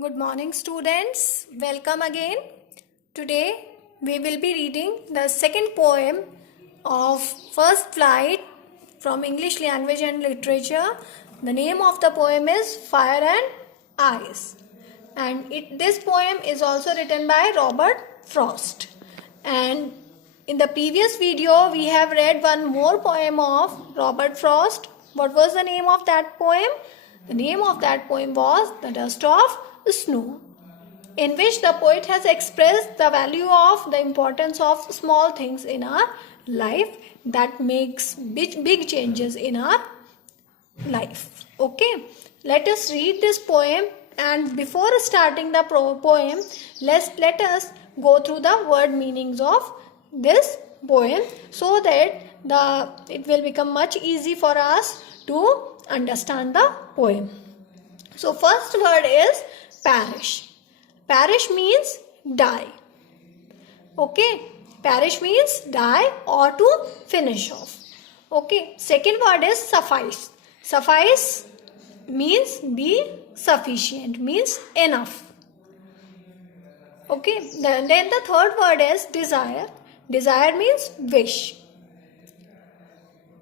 Good morning students, welcome again. Today we will be reading the second poem of First Flight from English Language and Literature. The name of the poem is Fire and Ice, and this poem is also written by Robert Frost. And in the previous video we have read one more poem of Robert Frost. What was the name of that poem? The name of that poem was The Dust of Snow, in which the poet has expressed the value of the importance of small things in our life that makes big changes in our life. Okay, let us read this poem, and before starting the poem, let us go through the word meanings of this poem so that it will become much easy for us to understand the poem. So first word is perish. Perish means die. Okay, perish means die or to finish off. Okay, second word is suffice. Suffice means be sufficient, means enough. Okay, then the third word is desire. Desire means wish.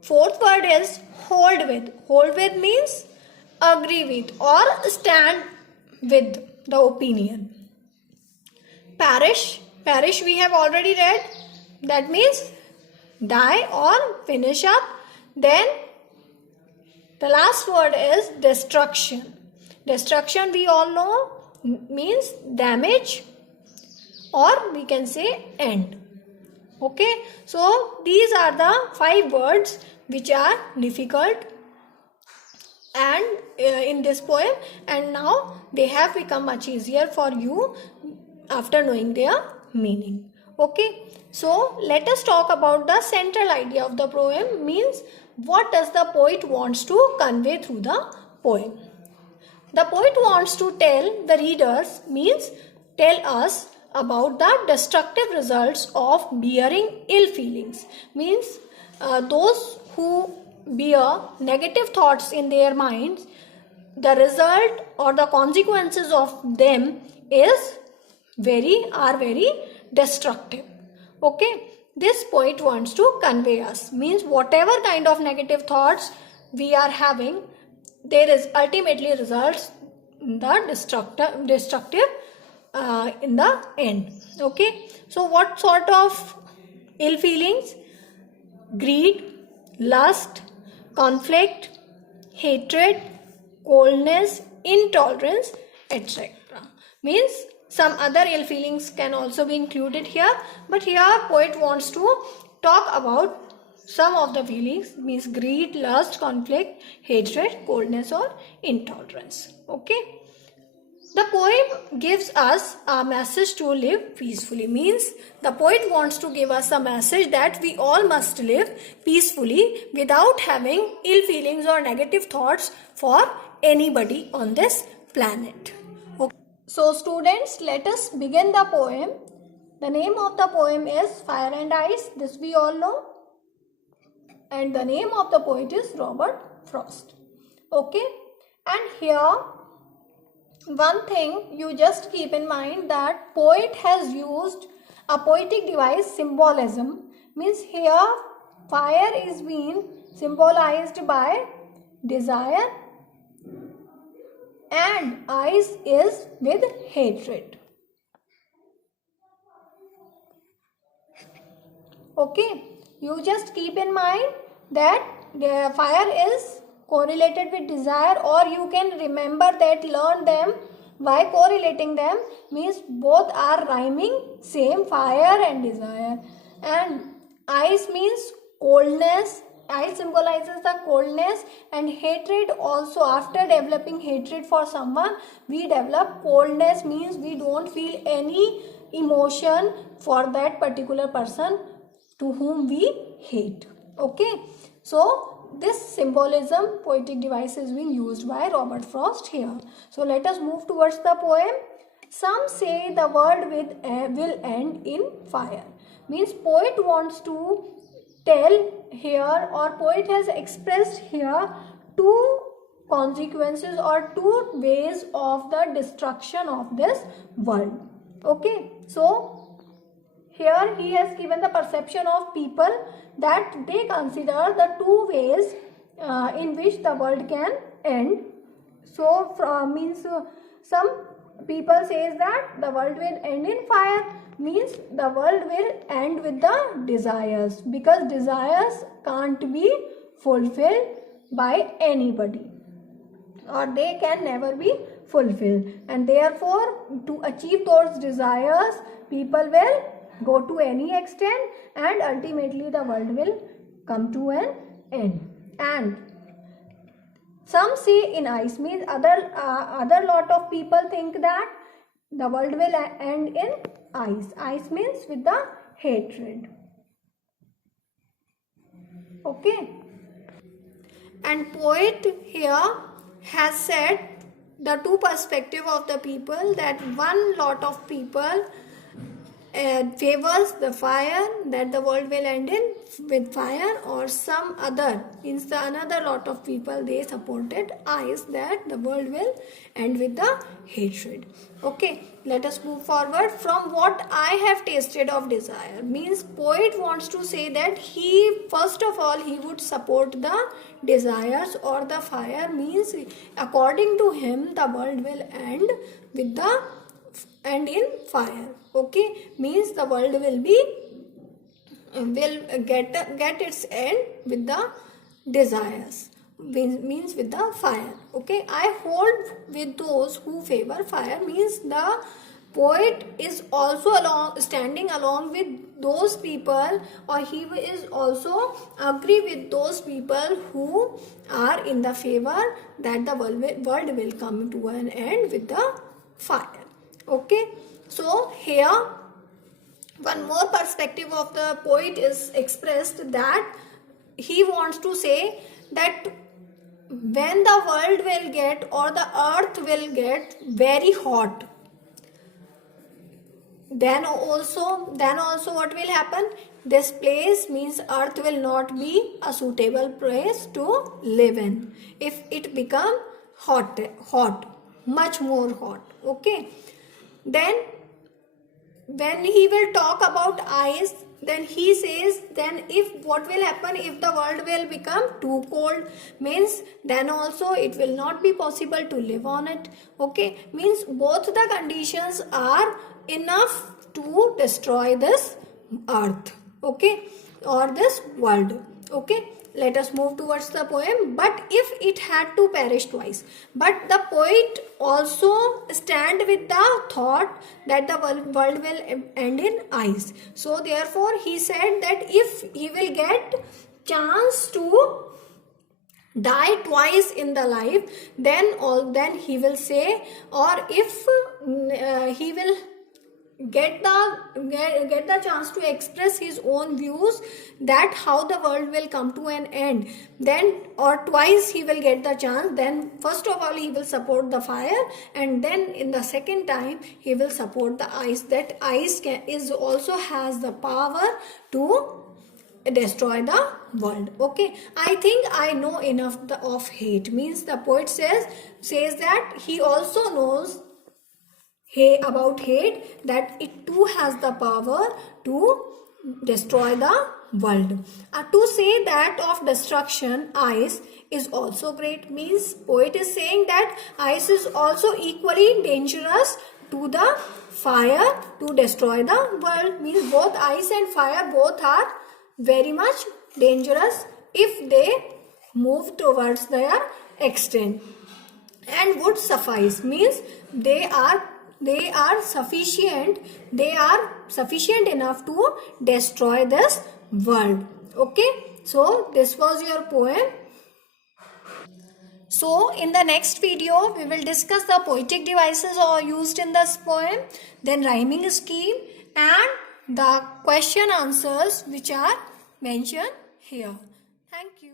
Fourth word is hold with. Hold with means agree with or stand with the opinion. Perish. Perish we have already read. That means die or finish up. Then the last word is destruction. Destruction we all know means damage, or we can say end. Okay, so these are the 5 words which are difficult and in this poem, and now they have become much easier for you after knowing their meaning. Okay, so let us talk about the central idea of the poem, means what does the poet wants to convey through the poem. The poet wants to tell the readers, means tell us about the destructive results of bearing ill feelings, means those who bear negative thoughts in their minds, the result or the consequences of them are very destructive. Okay, this poet wants to convey us, means whatever kind of negative thoughts we are having, there is ultimately results in the destructive in the end. Okay, so what sort of ill feelings? Greed, lust, conflict, hatred, coldness, intolerance, etc. Means some other ill feelings can also be included here, but here poet wants to talk about some of the feelings, means greed, lust, conflict, hatred, coldness or intolerance. Okay, the poem gives us a message to live peacefully, means the poet wants to give us a message that we all must live peacefully without having ill feelings or negative thoughts for anybody on this planet. Okay. So students, let us begin the poem. The name of the poem is Fire and Ice, this we all know, and the name of the poet is Robert Frost. Okay, and here one thing you just keep in mind, that poet has used a poetic device, symbolism, means here fire is being symbolized by desire and ice is with hatred. Okay, you just keep in mind that the fire is correlated with desire, or you can remember that, learn them by correlating them, means both are rhyming, same, fire and desire. And ice means coldness. Ice symbolizes the coldness, and hatred also. After developing hatred for someone, we develop coldness, means we don't feel any emotion for that particular person to whom we hate. Okay, so this symbolism poetic device is being used by Robert Frost here. So let us move towards the poem. Some say the world will end in fire, means poet wants to tell here, or poet has expressed here two consequences or two ways of the destruction of this world. Okay, so here he has given the perception of people that they consider the two ways in which the world can end. So some people says that the world will end in fire, means the world will end with the desires, because desires can't be fulfilled by anybody, or they can never be fulfilled, and therefore to achieve those desires people will go to any extent, and ultimately the world will come to an end. And some say in ice, means other lot of people think that the world will end in ice. Ice means with the hatred. Okay, and poet here has said the two perspective of the people, that one lot of people favors the fire, that the world will end in with fire, or some other, means the another lot of people, they supported ice, that the world will end with the hatred. Okay, let us move forward. From what I have tasted of desire, means poet wants to say that he first of all he would support the desires or the fire, means according to him the world will end with the end in fire. Okay, means the world will get its end with the desires, means with the fire. Okay, I hold with those who favor fire, means the poet is also standing along with those people, or he is also agree with those people who are in the favor that the world will come to an end with the fire. Okay, so here one more perspective of the poet is expressed, that he wants to say that when the world will get, or the earth will get very hot, then also what will happen, this place, means earth will not be a suitable place to live in if it become hot, much more hot. Okay, then when he will talk about ice, then he says, then if what will happen if the world will become too cold, means then also it will not be possible to live on it. Okay, means both the conditions are enough to destroy this earth, okay, or this world. Okay, let us move towards the poem. But if it had to perish twice, but the poet also stand with the thought that the world will end in ice. So therefore he said that if he will get chance to die twice in the life, then he will say, or if he will get the chance to express his own views, that how the world will come to an end, then, or twice he will get the chance, then first of all he will support the fire, and then in the second time he will support the ice, that ice is also has the power to destroy the world. Okay, I think I know enough of hate, means the poet says that he also knows about hate, that it too has the power to destroy the world. To say that of destruction ice is also great, means poet is saying that ice is also equally dangerous to the fire to destroy the world, means both ice and fire both are very much dangerous if they move towards their extent, and would suffice, means they are sufficient enough to destroy this world. Okay, so this was your poem. So in the next video we will discuss the poetic devices used in this poem, then rhyming scheme, and the question answers which are mentioned here. Thank you.